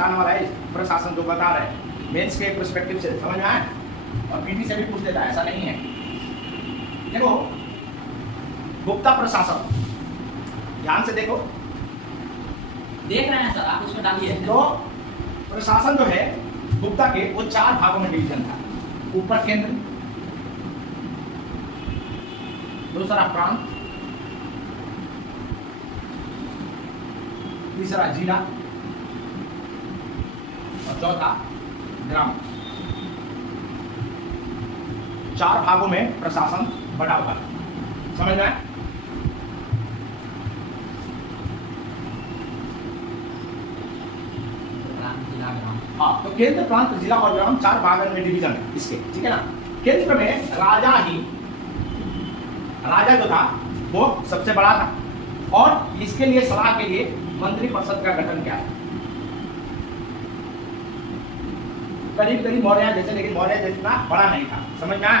दर्शाने वाला है प्रशासन जो बता रहे हैं मेंस के पर्सपेक्टिव से, समझ में आया? और पीटी से भी पूछ लेता है, ऐसा नहीं है। देखो गुप्ता प्रशासन, ध्यान से देखो, देख रहे हैं सर, आप उसमें डालिए। तो प्रशासन जो है गुप्ता के वो 4 भागों में डिवीजन था। ऊपर केंद्र, दूसरा प्रांत, तीसरा जिला और चौथा ग्राम। 4 भागों में प्रशासन बटा हुआ है, समझ में आया? हाँ, तो केंद्र, प्रांत, जिला और ग्राम 4 भागों में डिवीजन है इसके, ठीक है ना? केंद्र में राजा जो था वो सबसे बड़ा था और इसके लिए सलाह के लिए मंत्रिपरिषद का गठन किया है। करीब करीब मौर्य जैसे, लेकिन मौर्य जितना बड़ा नहीं था, समझ में आया?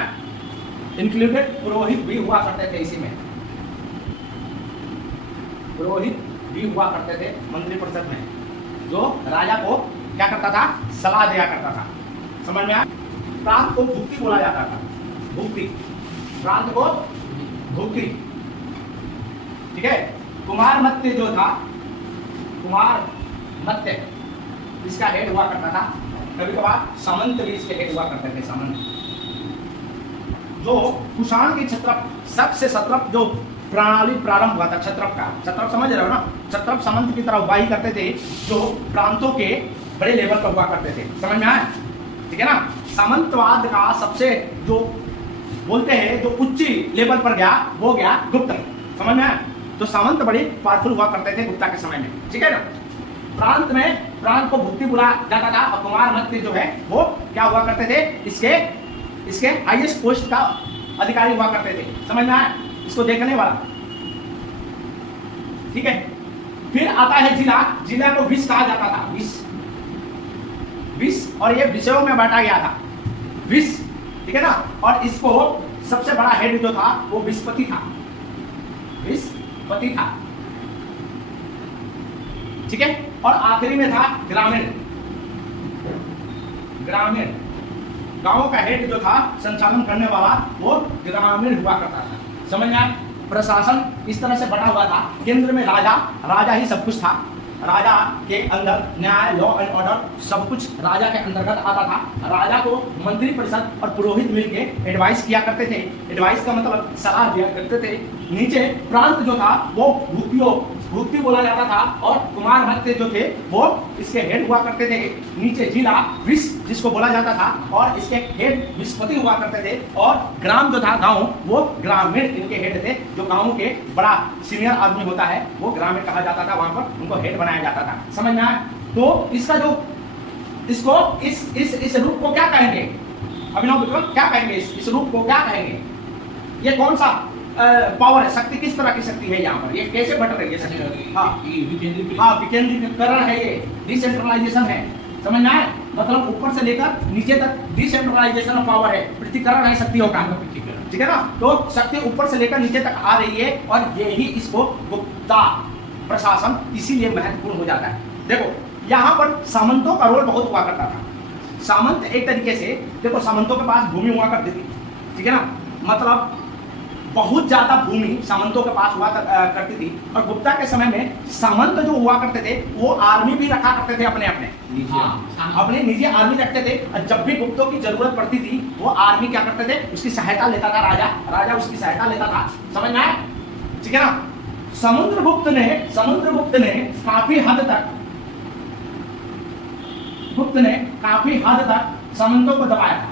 इंक्लूडेड पुरोहित भी हुआ करते थे इसी में, पुरोहित भी हुआ करते थे मंत्रिपरिषद में, जो राजा को क्या करता था, सलाह दिया करता था, समझ में आया? प्रांत को भुक्ति बोला जाता था, भुक्ति, प्रांत को भुक्ति, ठीक है? कुमार मत्य जो था, कुमार मत्य इसका हेड हुआ करता था। कभी कभार सामंत भी इसके हेड हुआ करते थे, सामंत। जो कुषाण की शक से क्षत्रप जो प्रणाली प्रारंभ हुआ था, क्षत्रप का, क्षत्रप समझ रहे हो ना? क्षत्रप सामंत की तरह वाही करते थे जो प्रांतों के बड़े लेवल पर हुआ करते थे, समझ में आया? ठीक है ना? सामंतवाद का सबसे जो बोलते हैं जो उच्च लेवल पर गया वो गया गुप्त, समझ में आया? तो सामंत बड़े पावरफुल हुआ करते थे गुप्ता के समय में, ठीक है ना? प्रांत में प्रांत को भुक्ति बोला जाता था और कुमार मत्य जो है वो क्या हुआ करते थे, इसके हाईएस्ट पोस्ट का अधिकारी हुआ करते थे, समझ में आया? इसको देखने वाला, ठीक है? फिर आता है जिला, जिला को विष कहा जाता था, विष, और ये विषयों में बांटा गया था, विष, ठीक है ना? और इसको सबसे बड़ा हेड जो था वो विषपति था, विषपति था, ठीक है? और आखिरी में था ग्रामीण, ग्रामीण गांव का हेड जो था संचालन करने वाला वो ग्रामीण हुआ करता था, समझ में आया? प्रशासन इस तरह से बटा हुआ था। केंद्र में राजा ही सब कुछ था, राजा के अंदर न्याय, लॉ एंड ऑर्डर सब कुछ राजा के अंतर्गत आता था। राजा को मंत्रिपरिषद और पुरोहित मिलकर एडवाइस किया करते थे, एडवाइस का मतलब सलाह दिया करते थे। नीचे प्रांत जो था वो भुक्ति बोला जाता था और कुमार मत्य जो थे वो इसके हेड हुआ करते थे। नीचे जिला विष जिसको बोला जाता था और इसके हेड विषपति हुआ करते थे। और ग्राम जो था गांव वो ग्रामीण इनके हेड थे, जो गांव के बड़ा सीनियर आदमी होता है वो ग्रामीण कहा जाता था, वहां पर उनको हेड बनाया जाता था, समझ में आया? तो इसका जो इसको इस रूप को क्या कहेंगे अभिनव विक्रम, क्या कहेंगे इस रूप को क्या कहेंगे? ये कौन सा पावर है, शक्ति किस तरह की शक्ति है यहाँ पर, ये कैसे बट रही है शक्ति? हाँ, विकेंद्रीकरण है, ये डिसेंट्रलाइजेशन है, समझ में आया? मतलब ऊपर से लेकर नीचे तक डिसेंट्रलाइजेशन ऑफ पावर है, पृथकीकरण है शक्तियों का, ठीक है ना? तो शक्ति ऊपर से लेकर नीचे तक आ रही है और यही इसको गुप्ता प्रशासन इसीलिए महत्वपूर्ण हो जाता है। देखो यहाँ पर सामंतों का रोल बहुत हुआ करता था। सामंत एक तरीके से देखो सामंतों के पास भूमि हुआ करती थी, ठीक है ना? मतलब बहुत ज्यादा भूमि सामंतों के पास हुआ करती थी। और गुप्ता के समय में सामंत जो हुआ करते थे वो आर्मी भी रखा करते थे, अपने निजी आर्मी रखते थे। और जब भी गुप्तों की जरूरत पड़ती थी वो आर्मी क्या करते थे, उसकी सहायता लेता था राजा उसकी सहायता लेता था, समझ में आया? ठीक है ना? समुद्रगुप्त ने काफी हद तक सामंतों को दबाया था।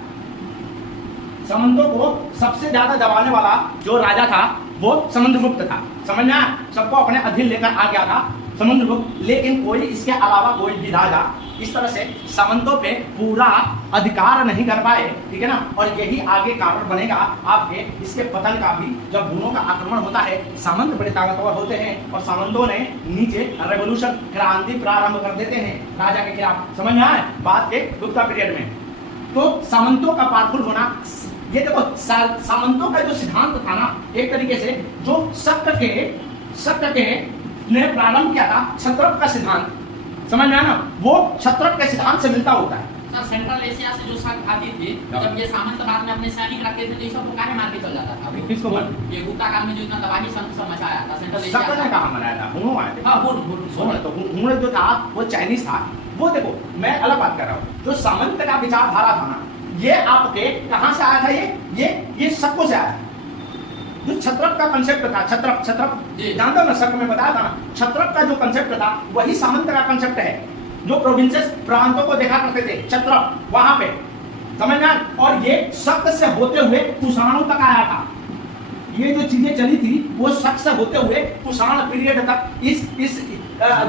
सामंतों को सबसे ज्यादा दबाने वाला जो राजा था वो समुद्रगुप्त था, समझ में आया? सबको अपने अधीन लेकर आ गया था समुद्रगुप्त। लेकिन कोई इसके अलावा कोई भी राजा इस तरह से सामंतों पे पूरा अधिकार नहीं कर पाए, ठीक है ना? और यही आगे कारण बनेगा आपके इसके पतन का भी। जब हुनों का आक्रमण होता है, सामंत बड़े ताकतवर होते हैं और सामंतों ने नीचे रेवोल्यूशन, क्रांति प्रारंभ कर देते हैं राजा के खिलाफ, समझ में आए? बात के गुप्ता पीरियड में तो सामंतों का पावरफुल होना, ये देखो सामंतों का जो सिद्धांत था ना, एक तरीके से जो शक के ने प्रारंभ किया था, क्षत्रप का सिद्धांत। समझ में आया ना, वो क्षत्रप के सिद्धांत से मिलता होता है। सर सेंट्रल एशिया से जो शक आती थी, जब ये सामंतवाद में अपने सैनिक रखते थे तो ये सब काहे मार के चल जाता था? किसको मार? ये गुप्ता काल में जो इतना तबाही मचाया था सेंट्रल एशिया शक ने कहा मनाया था, हुण आए थे। हाँ हुण तो हुण जो था वो चाइनीज था। वो देखो मैं अलग बात कर रहा हूँ, जो सामंत का विचारधारा था ना, ये आपके कहाँ से आया था? ये शकों से आया था। जो छत्रप का कंसेप्ट था, छत्रप जानते हो ना, शक में बताया था ना, छत्रप का जो कंसेप्ट था वही सामंत का कंसेप्ट है। जो प्रोविंसेस प्रांतों को देखा करते थे छत्रप, वहां पे समझ में आया? और ये शक से होते हुए कुषाणों तक आया था। ये जो चीजें चली थी वो शक से होते हुए कुषाण पीरियड तक इस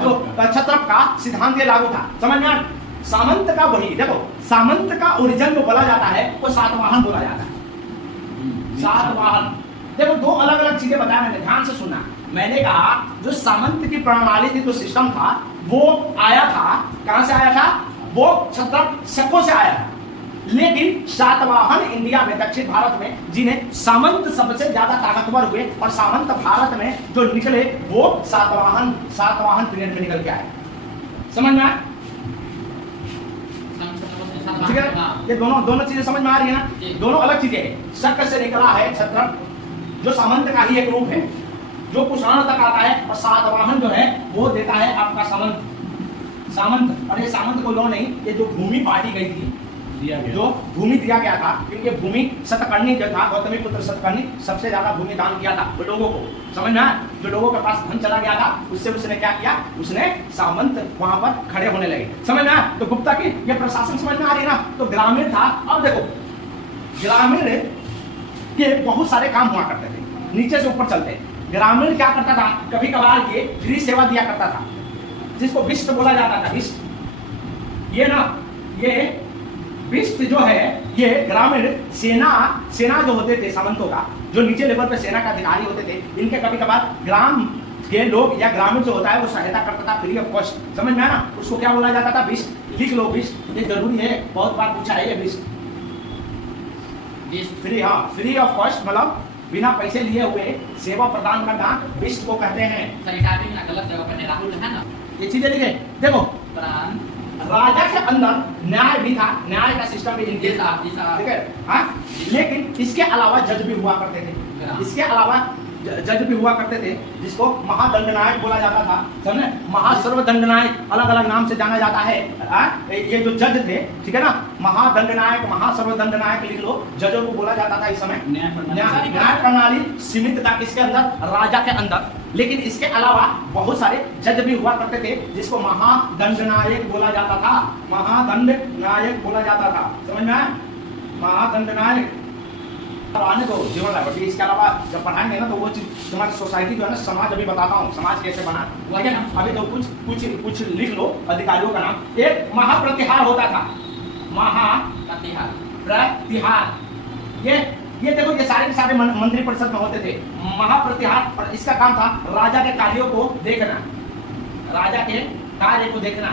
जो छत्रप का सिद्धांत ये लागू था। समझ में आया? सामंत का वही देखो, सामंत का ओरिजिन जो बोला जाता है वो सातवाहन बोला जाता है। सातवाहन देखो, दो अलग अलग चीजें बताया मैंने, ध्यान से सुनना। मैंने कहा जो सामंत की प्रणाली थी, जो सिस्टम था, वो आया था कहां से आया था? वो छत्रप शकों से आया था। लेकिन सातवाहन इंडिया में, दक्षिण भारत में जिन्हें सामंत सबसे ज्यादा ताकतवर हुए और सामंत भारत में जो निकले वो सातवाहन पीरियड में निकल के आए। समझ में आया? ठीक है, ये दोनों चीजें समझ में आ रही है ना? दोनों अलग चीजें हैं। शक से निकला है छत्रप, जो सामंत का ही एक रूप है, जो कुषाण तक आता है, और सातवाहन जो है वो देता है आपका सामंत। और ये सामंत को लो नहीं, ये जो भूमि बांटी गई थी, जो भूमि दिया गया था, क्योंकि भूमि सतकर्णी जो था, गौतमी पुत्र सतकर्णी सबसे ज्यादा भूमि दान किया था वो लोगों को। समझ में आया? जो लोगों के पास धन चला गया था उससे उसने क्या किया? उसने सामंत वहां पर खड़े होने लगे। समझ में आया? तो गुप्ता की ये प्रशासन समझ में आ रही है ना? तो ग्रामीण था। अब देखो, ग्रामीण के बहुत सारे काम हुआ करते थे, नीचे से ऊपर चलते। ग्रामीण क्या करता था? कभी कभार ये फ्री सेवा दिया करता था, जिसको विष्ट बोला जाता था। विष्ट ये विष्ट जो है, ये ग्रामीण सेना जो होते थे सामंतों का, जो नीचे लेवल पे सेना का अधिकारी होते थे, इनके कभी कभार ग्राम के लोग या ग्रामीण जो होता है वो सहायता करता था फ्री ऑफ कॉस्ट। समझ में आया ना? उसको क्या बोला जाता था? विष्ट। लिख लो विष्ट, ये जरूरी है, बहुत बार पूछा है ये विष्ट। फ्री, हाँ, फ्री ऑफ कॉस्ट मतलब बिना पैसे लिए हुए सेवा प्रदान करना विष्ट को कहते हैं। गलत जगह पर राहुल है ना, ये चीजें लिखे। देखो, राजा के अंदर न्याय भी था, न्याय का सिस्टम भी इनके था, ठीक है? हाँ, लेकिन इसके अलावा जज भी हुआ करते थे। इसके अलावा जज भी हुआ करते थे, जिसको महादंडनायक बोला जाता था। समझे? महासर्वदंडनायक अलग अलग नाम से जाना जाता है। ये जो जज थे, ठीक है ना, महादंडनायक, महासर्वदंडनायक लिख लो, जजों को बोला जाता था इस समय। न्याय प्रणाली सीमित था किसके अंदर? राजा के अंदर। लेकिन इसके अलावा बहुत सारे जज भी हुआ करते थे, जिसको महादंडनायक बोला जाता था। महादंडनायक बोला जाता था। समझ में आया? महादंडनायक आने दो जीवन लाइफ। इसके अलावा जब पढ़ाएंगे ना तो वो चीज तुम्हारी सोसाइटी जो है ना, समाज अभी बताता हूँ समाज कैसे बना। अभी तो कुछ लिख लो अधिकारियों का नाम। एक महाप्रतिहार होता था, महाप्रतिहार। ये देखो, ये सारे के सारे मंत्री परिषद में होते थे। महाप्रतिहार, और इसका काम था राजा के कार्यों को देखना, राजा के कार्य को देखना।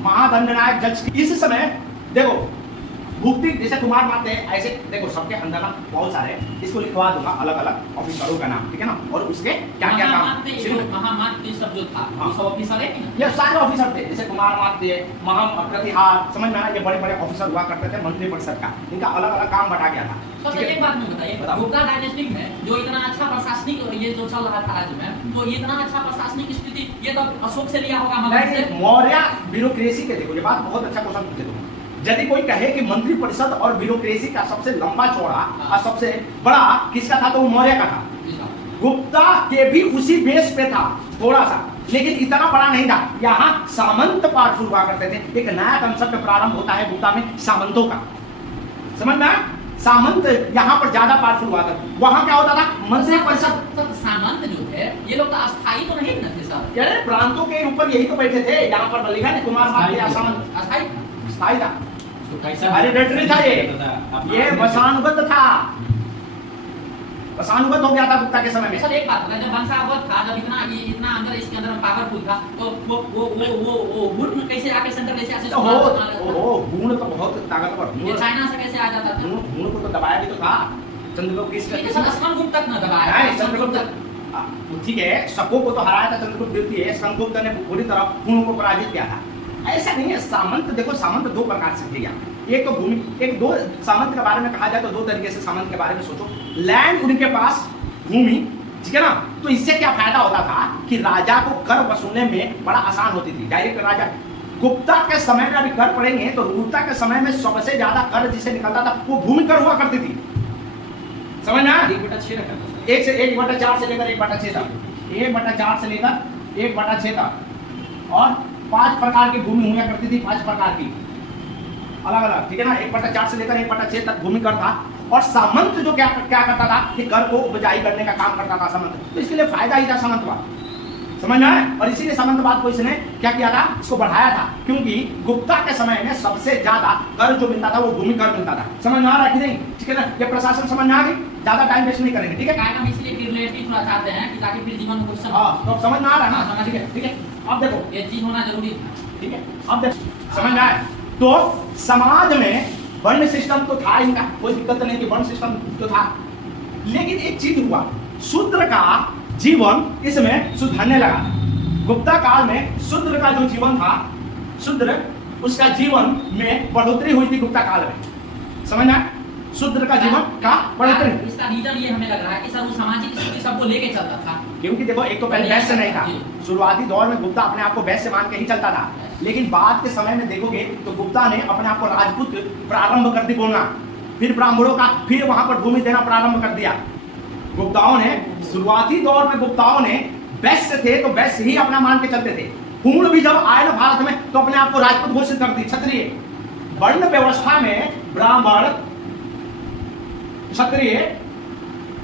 महादंडनायक जज इस समय देखो भुक्ति जैसे कुमार मारते हैं, ऐसे देखो सबके अंदर ना बहुत सारे, इसको लिखवा दूंगा अलग अलग ऑफिसरों का नाम, ठीक है ना, और उसके क्या क्या काम। महामात्य सब जो था वो सब ऑफिसर है ना? ये सारे ऑफिसर थे, जैसे कुमार मात्य, महाप्रतिहार, समझ में आया? ये बड़े बड़े ऑफिसर हुआ करते थे मंत्री परिषद का, इनका अलग अलग काम बटा गया था। सबसे एक बात मुझे बताइए, गुप्ता डायनेस्टी में जो इतना अच्छा प्रशासनिक ये जो चल रहा था राज्य में, तो इतना अच्छा प्रशासनिक स्थिति ये तो अशोक से लिया होगा। मौर्य ब्यूरोक्रेसी के देखो, ये बात बहुत अच्छा क्वेश्चन पूछे तुम। यदि कोई कहे कि मंत्री परिषद और ब्यूरोक्रेसी का सबसे लंबा चौड़ा और सबसे बड़ा किसका था, तो वो मौर्य का था। गुप्ता के भी उसी बेस पे था थोड़ा सा, लेकिन इतना बड़ा नहीं था। यहाँ सामंत पावरफुल हुआ करते थे। एक नया कंसेप्ट प्रारंभ होता है गुप्ता में, सामंतों का। समझ में? सामंत यहाँ पर ज्यादा पावरफुल हुआ था। वहां क्या होता था? मंत्री परिषद। सामंत जो है ये लोग तो अस्थायी तो नहीं थे सर? क्या प्रांतों के ऊपर यही तो बैठे थे, यहाँ पर लिखा है कुमार मात्य सामंत। अस्थायी था, हेरिडेटरी था ये वंशानुगत था, वंशानुगत हो गया था गुप्ता के समय में। सर एक बात है, जब वंशानुगत था, जब इतना अंदर इसके अंदर पावरफुल था, तो वो गुण कैसे आके सेंट्रल एशिया से गुण तो बहुत ताकतवर, ये चाइना से कैसे आ जाता था? गुण को तो दबाया भी तो था। चंद्रगुप्त गुप्त तक ना दबाया, चंद्रगुप्त ठीक है, शकों को तो हराया था चंद्रगुप्त द्वितीय, शंकुप्त ने पूरी तरह हुणों को पराजित किया था। ऐसा नहीं है। सामंत देखो, सामंत दो प्रकार से थे। एक तो भूमि, एक दो सामंत के बारे में कहा जाए तो दो तरीके से सामंत के बारे में सोचो। लैंड उनके पास, भूमि, ठीक है ना। तो इससे क्या फायदा होता था कि राजा को कर वसूलने में बड़ा आसान होती थी। डायरेक्ट राजा, गुप्ता के समय में अभी कर पड़ेंगे तो गुप्ता के समय में सबसे ज्यादा कर जिसे निकलता था वो भूमि कर हुआ करती थी। समझ ना, 1/6 रखा था। 1/4 से लेकर 1/6 तक, 1/4 से लेकर 1/6 तक। और 5 प्रकार की भूमि हुआ करती थी, 5 प्रकार की अलग अलग, ठीक है ना। 1/4 से लेकर 1/6 तक भूमि कर था। और सामंत जो क्या करता था कि कर को उपजाई करने का काम करता था सामंत। तो इसके लिए फायदा ही था सामंतवाद, समझ में आया। और इसीलिए सामंतवाद को इसने क्या किया था, इसको बढ़ाया था, क्योंकि गुप्ता के समय में सबसे ज्यादा कर जो मिलता था वो भूमि कर मिलता था। समझ में आ रहा है कि नहीं, ठीक है ना। ये प्रशासन समझ में आ गई, ज्यादा टाइम वेस्ट नहीं करेंगे, ठीक है। हम इसलिए रिलेटिव थोड़ा चाहते हैं कि ताकि फिर जीवन में क्वेश्चन। हाँ, तो समझ में आ रहा है ना, समझ ठीक है, ठीक है। अब देखो ये चीज होना जरूरी था, ठीक है। अब देखो समझ में आया। तो समाज में वर्ण सिस्टम तो था इनका, कोई दिक्कत नहीं कि वर्ण सिस्टम तो था। लेकिन एक चीज हुआ, शूद्र का जीवन इसमें सुधरने लगा। गुप्ता काल में शूद्र का जो जीवन था, शूद्र उसका जीवन में बढ़ोतरी हुई थी गुप्ता काल में। समझना, शूद्र का जीवन का बढ़ोतरी। इसका रीजन ये हमें लग रहा है कि सब सामाजिक स्थिति सबको लेके चलता था। क्योंकि देखो, एक तो पहले वैश्य नहीं था। शुरुआती दौर में गुप्ता अपने आप को वैश्य मान के ही चलता था। लेकिन बाद के समय में देखोगे तो गुप्ता ने अपने आप को राजपूत प्रारंभ कर दी बोलना, फिर ब्राह्मणों का, फिर वहां पर भूमि देना प्रारंभ कर दिया। गुप्ताओं ने शुरुआती दौर में, गुप्ताओं ने वैश्य थे तो वैश्य ही अपना मान के चलते थे। पूर्ण भी जब आए ना भारत में तो अपने आप को राजपूत घोषित कर दी, क्षत्रिय। वर्ण व्यवस्था में ब्राह्मण, क्षत्रिय,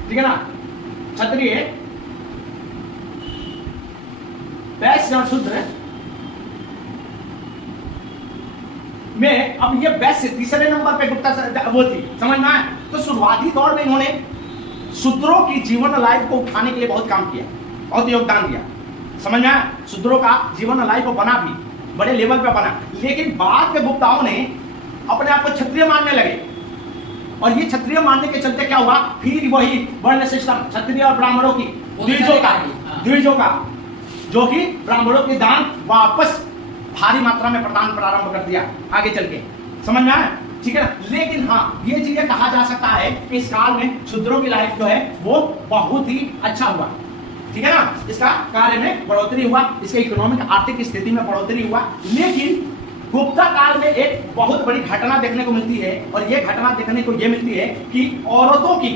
ठीक है ना, क्षत्रिय, वैश्य और शूद्र में, अब ये वैश्य तीसरे नंबर पे गुप्ता वो थी, समझना है। तो शुरुआती दौर में इन्होंने शूद्रों की जीवन लाइफ को उठाने के लिए बहुत काम किया, बहुत योगदान दिया, समझ में। शूद्रों का जीवन लाइफ को बना भी, बड़े लेवल पे बना। लेकिन बाद के गुप्ताओं ने अपने आप को क्षत्रिय मानने लगे, और ये क्षत्रिय मानने के चलते क्या हुआ, फिर वही वर्ण सिस्टम, क्षत्रिय और ब्राह्मणों की द्विजों का जो कि ब्राह्मणों के दान वापस भारी मात्रा में प्रदान प्रारंभ कर दिया आगे चल के, समझ में आया, ठीक है ना। लेकिन हाँ, ये चीजें कहा जा सकता है कि इस काल में शूद्रों की लाइफ जो है वो बहुत ही अच्छा हुआ, ठीक है ना। इसका कार्य में बढ़ोतरी हुआ, इसके इकोनॉमिक आर्थिक स्थिति में बढ़ोतरी हुआ। लेकिन गुप्ता काल में एक बहुत बड़ी घटना देखने को मिलती है, और ये घटना देखने को ये मिलती है कि औरतों की,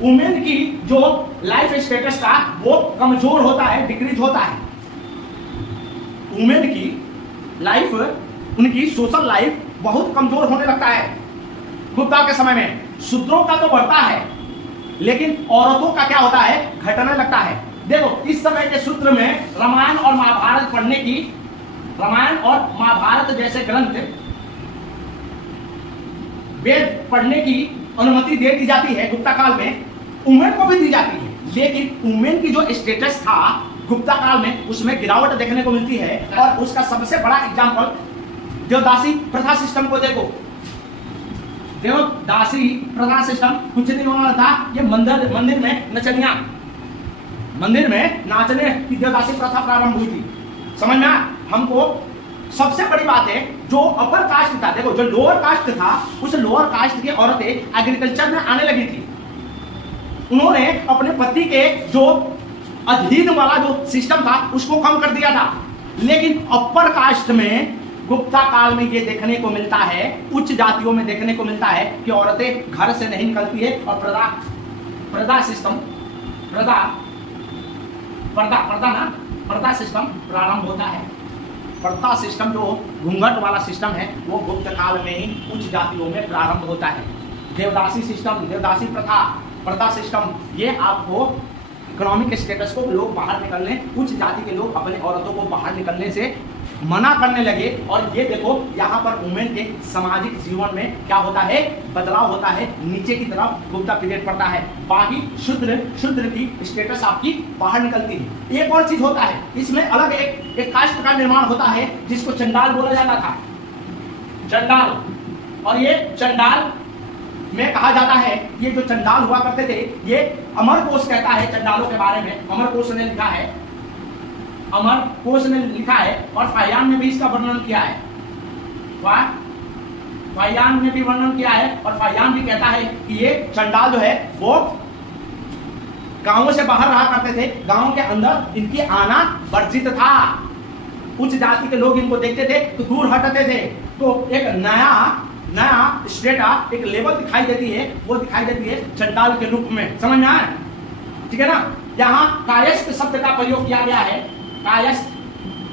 वुमेन की जो लाइफ स्टेटस था वो कमजोर होता है, डिक्रीज होता है। वुमेन की लाइफ, उनकी सोशल लाइफ बहुत कमजोर होने लगता है गुप्ता के समय में। शूद्रों का तो बढ़ता है, लेकिन औरतों का क्या होता है, घटने लगता है। देखो, इस समय के सूत्र में रामायण और महाभारत पढ़ने की, रामायण और महाभारत जैसे ग्रंथ, वेद पढ़ने की अनुमति दे दी जाती है गुप्ता काल में, वुमेन को भी दी जाती है। लेकिन वुमेन की जो स्टेटस था गुप्ता काल में, उसमें गिरावट देखने को मिलती है। और उसका सबसे बड़ा एग्जाम्पल देवदासी प्रथा सिस्टम को देखो। देवदासी प्रथा सिस्टम कुछ नहीं होना था, ये मंदिर में नचनिया, मंदिर में नाचने की देवदासी प्रथा प्रारंभ हुई थी, समझ में। हमको सबसे बड़ी बात है, जो अपर कास्ट था, देखो जो लोअर कास्ट था, उस लोअर कास्ट की औरतें एग्रीकल्चर में आने लगी थी। उन्होंने अपने पति के जो अधीन वाला जो सिस्टम था उसको कम कर दिया था। लेकिन अपर कास्ट में गुप्ता काल में ये देखने को मिलता है, उच्च जातियों में देखने को मिलता है कि औरतें घर से नहीं निकलती है, और प्रदा सिस्टम, पर्दा सिस्टम प्रारंभ होता है। पर्दा सिस्टम जो घूंघट वाला सिस्टम है वो गुप्त काल में ही उच्च जातियों में प्रारंभ होता है। देवदासी सिस्टम, देवदासी प्रथा, पर्दा सिस्टम, ये आपको इकोनॉमिक स्टेटस को लोग बाहर निकलने, उच्च जाति के लोग अपने औरतों को बाहर निकलने से मना करने लगे। और ये देखो, यहाँ पर वुमेन के सामाजिक जीवन में क्या होता है, बदलाव होता है, नीचे की तरफ गुप्ता पीरियड पड़ता है। बाकी शूद्र की स्टेटस आपकी बाहर निकलती है। एक और चीज होता है, इसमें अलग एक कास्ट का निर्माण होता है जिसको चंडाल बोला जाता था, चंडाल। और ये चंडाल में कहा जाता है ये जो चंडाल हुआ करते थे, ये अमरकोश कहता है चंडालों के बारे में। अमरकोश ने लिखा है, अमरकोश ने लिखा है, और फाहियान ने भी इसका वर्णन किया है। फाहियान ने भी वर्णन किया है, और फाहियान भी कहता है कि ये चंडाल जो है वो गांवों से बाहर रहा करते थे, गांवों के अंदर इनकी आना वर्जित था। उच्च जाति के लोग इनको देखते थे तो दूर हटते थे। तो एक नया स्टेटा, एक लेवल दिखाई देती है, वो दिखाई देती है चंडाल के रूप में। समझ में आया? ठीक है ना। यहाँ कायस्थ शब्द का प्रयोग किया गया है। कायस्थ,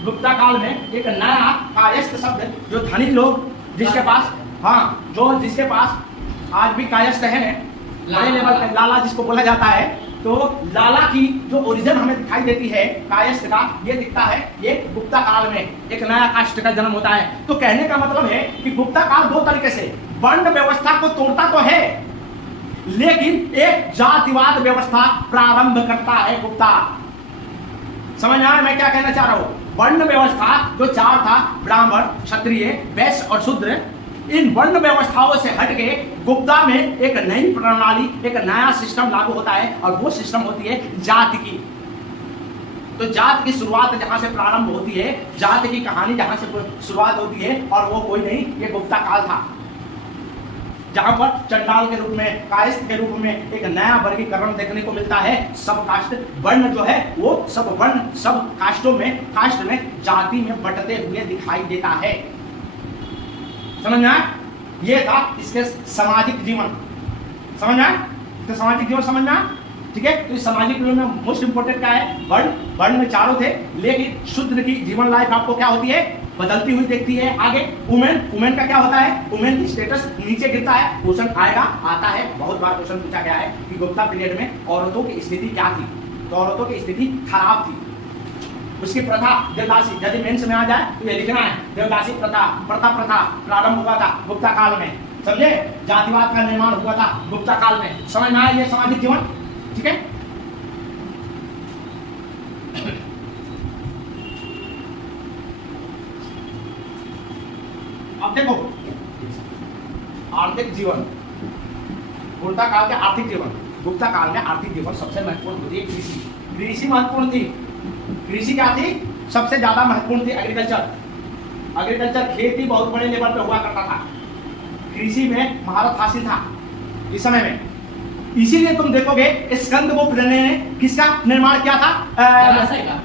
गुप्ता काल में एक नया कायस्थ शब्द, जो धनी लोग जिसके पास, हाँ, जो जिसके पास आज भी कायस्थ है, बड़े लेवल पे लाला जिसको बोला जाता है, तो लाला की जो ओरिजिन हमें दिखाई देती है कायस्थ का, ये दिखता है ये गुप्ता काल में एक नया कास्ट का जन्म होता है। तो कहने का मतलब है कि गुप्ता काल दो तरीके से वर्ण व्यवस्था को तोड़ता तो है, लेकिन एक जातिवाद व्यवस्था प्रारंभ करता है गुप्ता। समझ में आया मैं क्या कहना चाह रहा हूं? वर्ण व्यवस्था जो चार था, ब्राह्मण, क्षत्रिय, वैश्य और शूद्र, इन वर्ण व्यवस्थाओं से हटके गुप्ता में एक नई प्रणाली, एक नया सिस्टम लागू होता है, और वो सिस्टम होती है जाति की। तो जाति की शुरुआत जहां से प्रारंभ होती है, जाति की कहानी जहां से शुरुआत होती है, और वो कोई नहीं, ये गुप्ता काल था, जहां पर चंडाल के रूप में, कायस्थ के रूप में एक नया वर्गीकरण देखने को मिलता है। सब कास्ट वर्ण जो है वो सब वर्ण, सब कास्टों में, कास्ट में, जाति में बंटते हुए दिखाई देता है। समझ में आया? ये था इसके सामाजिक जीवन। समझ में आया? तो सामाजिक जीवन समझ में आया? ठीक है। तो इस सामाजिक जीवन में मोस्ट इंपोर्टेंट क्या है? वर्ण। वर्ण में चारों थे, लेकिन शूद्र की जीवन लाइफ आपको क्या होती है? बदलती हुई देखती है। आगे वुमेन का क्या होता है? वुमेन की स्टेटस नीचे गिरता है। क्वेश्चन आएगा, आता है, बहुत बार क्वेश्चन पूछा गया है कि गुप्ता पीरियड में औरतों की स्थिति क्या थी? तो औरतों की स्थिति खराब थी। उसकी प्रथा, देवदासी, यदि मेंस में आ जाए तो ये लिखना है, देवदासी प्रथा प्रारंभ हुआ था गुप्ता काल में। समझे? जातिवाद का निर्माण हुआ था गुप्ता काल में। समझ में आया ये सामाजिक जीवन? ठीक है। अब देखो आर्थिक जीवन, गुप्ता काल के आर्थिक जीवन। गुप्ता काल में आर्थिक जीवन सबसे महत्वपूर्ण होती है कृषि। कृषि महत्वपूर्ण थी। कृषि क्या थी? सबसे ज्यादा महत्वपूर्ण थी एग्रीकल्चर। खेती बहुत बड़े लेवल पे हुआ करता था। कृषि में महारत हासिल था इस समय में। इसीलिए तुम देखोगे स्कंदगुप्त ने किसका निर्माण किया था?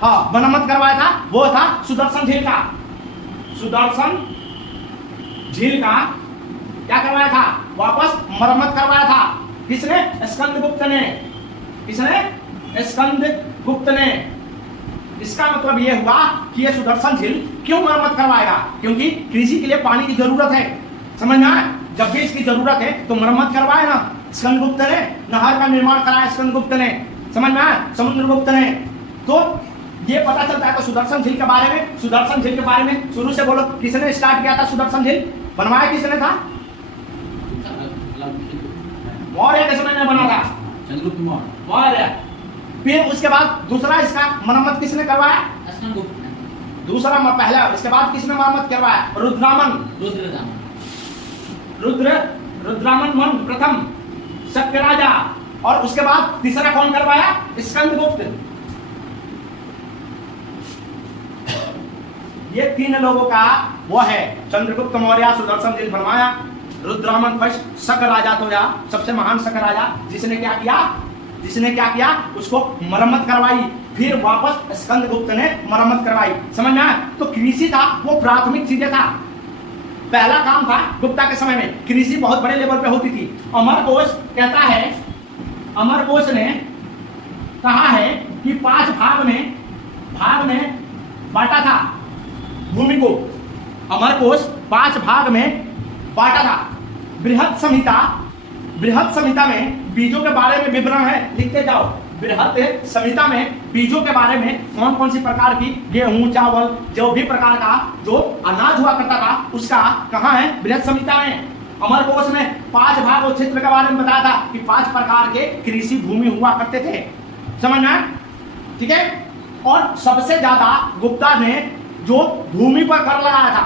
हाँ, मरम्मत करवाया था। वो था सुदर्शन झील का। सुदर्शन झील का क्या करवाया था? वापस मरम्मत करवाया था। किसने? स्कंदगुप्त ने। किसने? स्कंदगुप्त ने। इसका मतलब यह हुआ कि यह सुदर्शन झील क्यों मरम्मत करवाएगा? क्योंकि कृषि के लिए पानी की जरूरत है। समझ में आया? जब भी इसकी जरूरत है तो मरम्मत करवाए ना स्कंदगुप्त ने। नहर का निर्माण कराया स्कंदगुप्त ने। समझ में आया? समुद्रगुप्त ने। तो ये पता चलता है। तो सुदर्शन झील के बारे में शुरू से बोलो, किसने स्टार्ट किया था? सुदर्शन झील बनवाया किसने था? मौर्य के समय में बना था, चंद्रगुप्त मौर्य। फिर उसके बाद दूसरा इसका मरम्मत किसने करवाया? दूसरा पहला, इसके बाद किसने मरम्मत करवाया? रुद्रामन प्रथम शक्य राजा। और उसके बाद तीसरा कौन करवाया? स्कंदगुप्त। ये तीन लोगों का वो है। चंद्रगुप्त मौर्य, सुदर्शन झील बनवाया, रुद्रामन फर्स्ट शक राजा तो या सबसे महान शक राजा, जिसने क्या किया? उसको मरम्मत करवाई। फिर वापस स्कंदगुप्त ने मरम्मत करवाई। समझ में आया? तो कृषि था वो प्राथमिक चीजें था, पहला काम था गुप्ता के समय में। कृषि बहुत बड़े लेवल पे होती थी। अमरकोश कहता है, अमरकोश ने कहा है कि 5 भाग में बांटा था भूमि को। अमरकोश 5 भाग में बांटा था। बृहत संहिता में बीजों के बारे में विवरण है, लिखते जाओ। बृहत संहिता में बीजों के बारे में कौन कौन सी प्रकार की गेहूं, चावल, जो भी प्रकार का जो अनाज हुआ करता था उसका कहाँ है? बृहत संहिता में। अमरकोश में 5 भाग और क्षेत्र के बारे में बताया था कि 5 प्रकार के कृषि भूमि हुआ करते थे। समझ में? ठीक है। और सबसे ज्यादा गुप्ता ने जो भूमि पर कर लगाया था,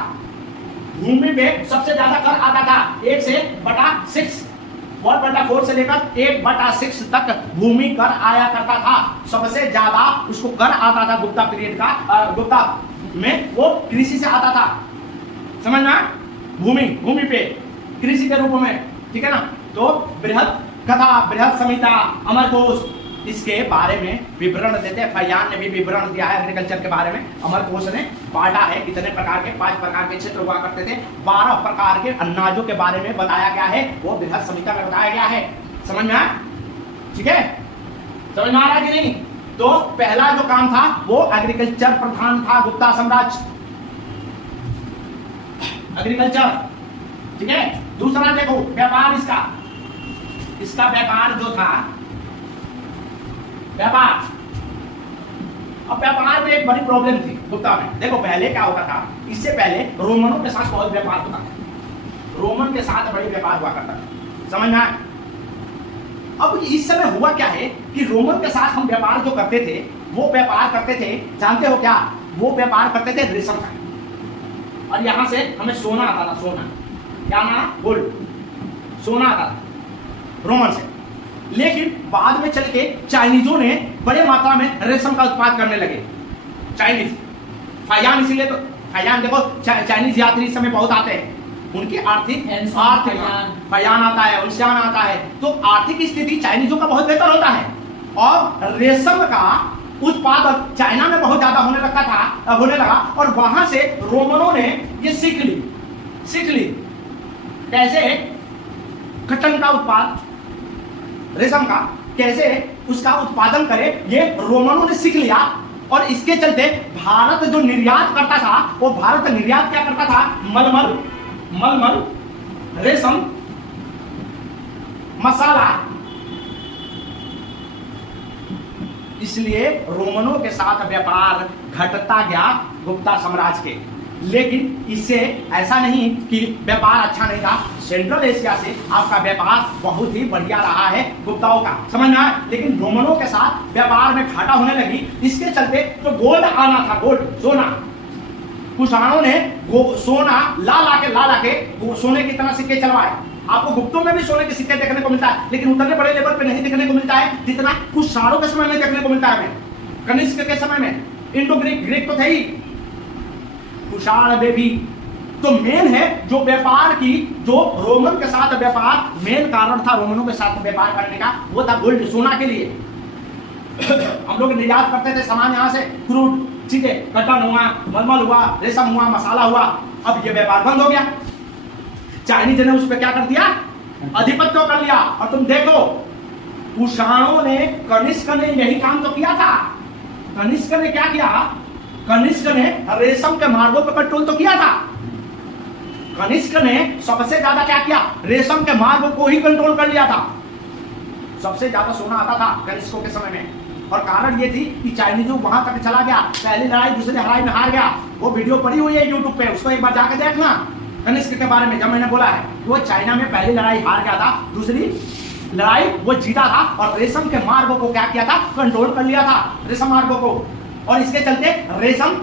भूमि पे सबसे ज्यादा कर आता था 1/6। 1/4 से लेकर 8/6 तक भूमि कर आया करता था। सबसे ज्यादा उसको कर आता था गुप्ता पीरियड का, गुप्ता में वो कृषि से आता था। समझ में? भूमि पे कृषि के रूप में, ठीक है ना। तो बृहद कथा, बृहद संहिता, अमरकोश, इसके बारे में विवरण देते हैं। फैयान ने भी विवरण दिया है एग्रीकल्चर के बारे में। अमरकोश ने बांटा है कितने प्रकार के, 5 प्रकार के क्षेत्र हुआ करते थे। 12 प्रकार के अनाजों के बारे में बताया गया है, वो बृहद संहिता में बताया गया है। समझ में आया? ठीक है, समझ में आ रहा है कि नहीं? तो पहला जो काम था वो एग्रीकल्चर प्रधान था गुप्ता साम्राज्य, एग्रीकल्चर, ठीक है। दूसरा देखो व्यापार, इसका व्यापार जो था, व्यापार। अब व्यापार में एक बड़ी प्रॉब्लम थी गुप्ता में। देखो पहले क्या होता था, इससे पहले रोमनों के साथ बहुत व्यापार होता था, रोमन के साथ बड़ी व्यापार हुआ करता था। समझ में आया? अब इस समय हुआ क्या है कि रोमन के साथ हम व्यापार जो करते थे, वो व्यापार करते थे, जानते हो क्या? वो व्यापार करते थे रेशम का, और यहां से हमें सोना आता था, सोना, क्या ना, गोल्ड, सोना आता था रोमन से। लेकिन बाद में चल के चाइनीजों ने बड़े मात्रा में रेशम का उत्पाद करने लगे। चाइनीज फैयान, इसीलिए तो फैयान देखो, चाइनीज यात्री इस समय बहुत आते हैं, उनकी आर्थिक फैयान आता है, उनशान आता है, तो आर्थिक स्थिति चाइनीजों का बहुत बेहतर होता है। और रेशम का उत्पादन चाइना में बहुत ज्यादा होने लगा, और वहां से रोमनों ने ये सीख ली कैसे कटन का उत्पाद, रेशम का कैसे उसका उत्पादन करे, ये रोमनों ने सीख लिया। और इसके चलते भारत जो निर्यात करता था, वो भारत निर्यात क्या करता था? मलमल, रेशम, मसाला। इसलिए रोमनों के साथ व्यापार घटता गया गुप्ता साम्राज्य के। लेकिन इससे ऐसा नहीं कि व्यापार अच्छा नहीं था। सेंट्रल एशिया से आपका व्यापार बहुत ही बढ़िया रहा है गुप्ताओं का, समझ में आया? लेकिन रोमनों के साथ व्यापार में घाटा होने लगी। इसके चलते जो गोल्ड आना था, गोल्ड, सोना, कुषाणों ने सोना ला के सोने की तरह सिक्के चलवाए। आपको गुप्तों में भी सोने के सिक्के देखने को मिलता है, लेकिन उतने बड़े लेवल पे नहीं देखने को मिलता है जितना कुषाणों के समय में देखने को मिलता है। कनिष्क के समय में, इंडो ग्रीक तो थे ही, कुषाण में भी। तो मेन है जो व्यापार की, जो रोमन के साथ व्यापार, मेन कारण था रोमनों के साथ व्यापार करने का, वो था गोल्ड, सोना के लिए। हम लोग निर्यात करते थे सामान यहाँ से, क्रूड, ठीक है, कटन हुआ, मलमल हुआ, रेशम हुआ, मसाला हुआ। अब ये व्यापार बंद हो गया। चाइनीज ने उस पर क्या कर दिया? आधिपत्य कर लिया। और तुम देखो कुषाणों ने, कनिष्क ने यही काम तो किया था। कनिष्क ने क्या किया? कनिष्क ने रेशम के मार्गों पर कंट्रोल तो किया था। कनिष्क ने सबसे ज्यादा क्या किया? रेशम के मार्ग को ही कंट्रोल कर लिया था। सबसे ज्यादा सोना आता था कनिष्कों के समय में। और कारण ये थी कि चाइनीजों वहां तक चला गया, पहली लड़ाई दूसरी लड़ाई में हार गया। वो वीडियो पड़ी हुई है यूट्यूब पे, उसको एक बार जाकर देखना कनिष्क के बारे में। जब मैंने बोला है वो चाइना में पहली लड़ाई हार गया था, दूसरी लड़ाई वो जीता था, और रेशम के मार्गों को क्या किया था? कंट्रोल कर लिया था, रेशम मार्गों को। और इसके चलते रेशम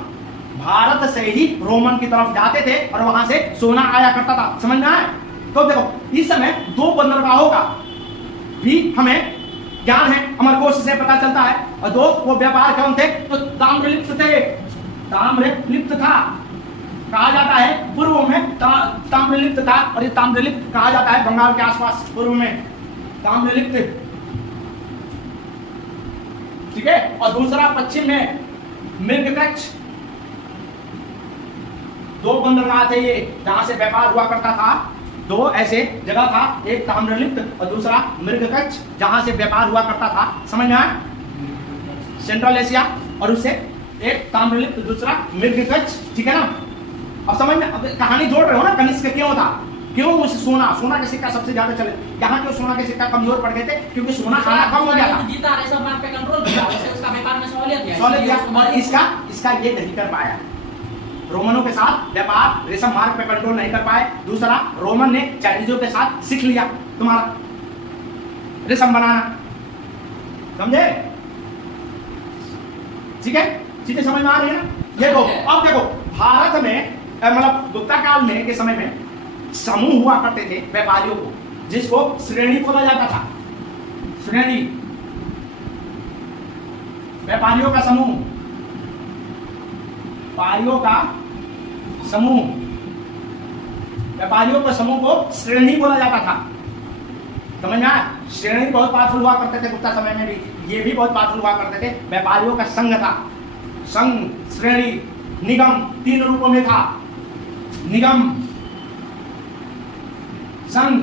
भारत से ही रोमन की तरफ जाते थे, और वहां से सोना आया करता था। समझ में आया? तो देखो इस समय 2 बंदरगाहों का भी हमें ज्ञान है, अमरकोश से पता चलता है। और 2 वो व्यापार कौन थे? तो ताम्रलिप्त थे, ताम्रलिप्त था, कहा जाता है पूर्व में ताम्रलिप्त था। और ये ताम्रलिप्त कहा जाता है बंगाल के आसपास, पूर्व में ताम्रलिप्त, ठीक है। और दूसरा पश्चिम में मृगकच्छ। 2 बंदरगाह थे ये जहां से व्यापार हुआ करता था। 2 ऐसे जगह था, एक ताम्रलिप्त और दूसरा मृगकच्छ, जहां से व्यापार हुआ करता था। समझ में आया? सेंट्रल एशिया, और उससे एक ताम्रलिप्त, दूसरा मृगकच्छ, ठीक है ना। अब समझ में, अब कहानी जोड़ रहे हो ना, कनिष्क क्यों था, क्यों उस सोना के सिक्का सबसे ज्यादा चले। यहाँ क्यों सोना के सिक्का कमजोर पड़ गए थे? क्योंकि सोना खाना कम हो गया था। जीता रेशम मार्ग पे कंट्रोल किया, उससे उसका व्यापार में सहूलियत है। और इसका ये नहीं कर पाया। रोमनों के साथ व्यापार रेशम मार्ग पे कंट्रोल नहीं कर पाए। दूसरा, रोमन ने चाइनीजों के साथ सीख लिया तुम्हारा रेशम बनाना, समझे? ठीक है, चीजें समझ में आ रही है ना? देखो अब देखो भारत में, मतलब गुप्ता काल में के समय में समूह हुआ करते थे व्यापारियों को, जिसको श्रेणी बोला जाता था। श्रेणी, व्यापारियों का समूह, व्यापारियों का समूह, व्यापारियों के समूह को श्रेणी बोला जाता था। समझ में आया? श्रेणी बहुत पावरफुल हुआ करते थे गुप्ता समय में भी, ये भी बहुत पावरफुल हुआ करते थे। व्यापारियों का संघ था, संघ, श्रेणी, निगम, 3 रूपों में था। निगम, संघ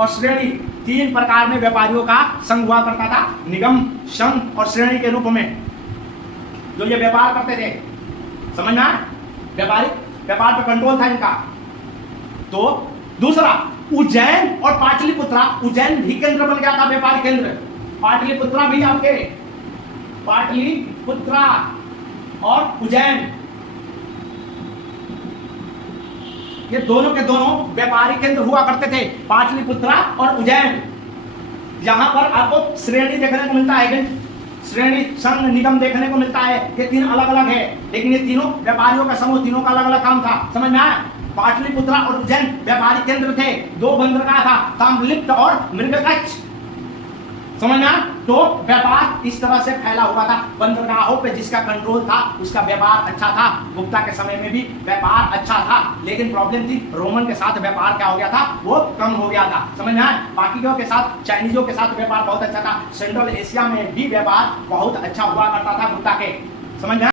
और श्रेणी, 3 प्रकार में व्यापारियों का संघ हुआ करता था, निगम, संघ और श्रेणी के रूप में, जो ये व्यापार करते थे। समझ में आया? व्यापार पर कंट्रोल था इनका। तो दूसरा, उज्जैन और पाटलिपुत्रा, उज्जैन भी केंद्र बन गया था, व्यापारिक केंद्र। पाटलिपुत्रा भी आपके, पाटलिपुत्रा और उज्जैन, ये दोनों के दोनों व्यापारिक केंद्र हुआ करते थे, पाटलिपुत्रा और उज्जैन। यहां पर आपको श्रेणी देखने को मिलता है, श्रेणी, संघ, निगम देखने को मिलता है। ये 3 अलग अलग है, लेकिन ये तीनों व्यापारियों का समूह, तीनों का अलग अलग काम था। समझ में आया? पाटलिपुत्रा और उज्जैन व्यापारिक केंद्र थे। 2 बंदरगाह था, ताम्रलिप्त और मृगकच्छ। समझ में आया? तो व्यापार इस तरह से फैला हुआ था। बंदरगाहों पे जिसका कंट्रोल था उसका व्यापार अच्छा था। गुप्ता के समय में भी व्यापार अच्छा था, लेकिन प्रॉब्लम थी रोमन के साथ व्यापार क्या हो गया था, वो कम हो गया था। समझ में आया? बाकियों के साथ, चाइनीजों के साथ व्यापार बहुत अच्छा था। सेंट्रल एशिया में भी व्यापार बहुत अच्छा हुआ करता था गुप्ता के। समझ में आया?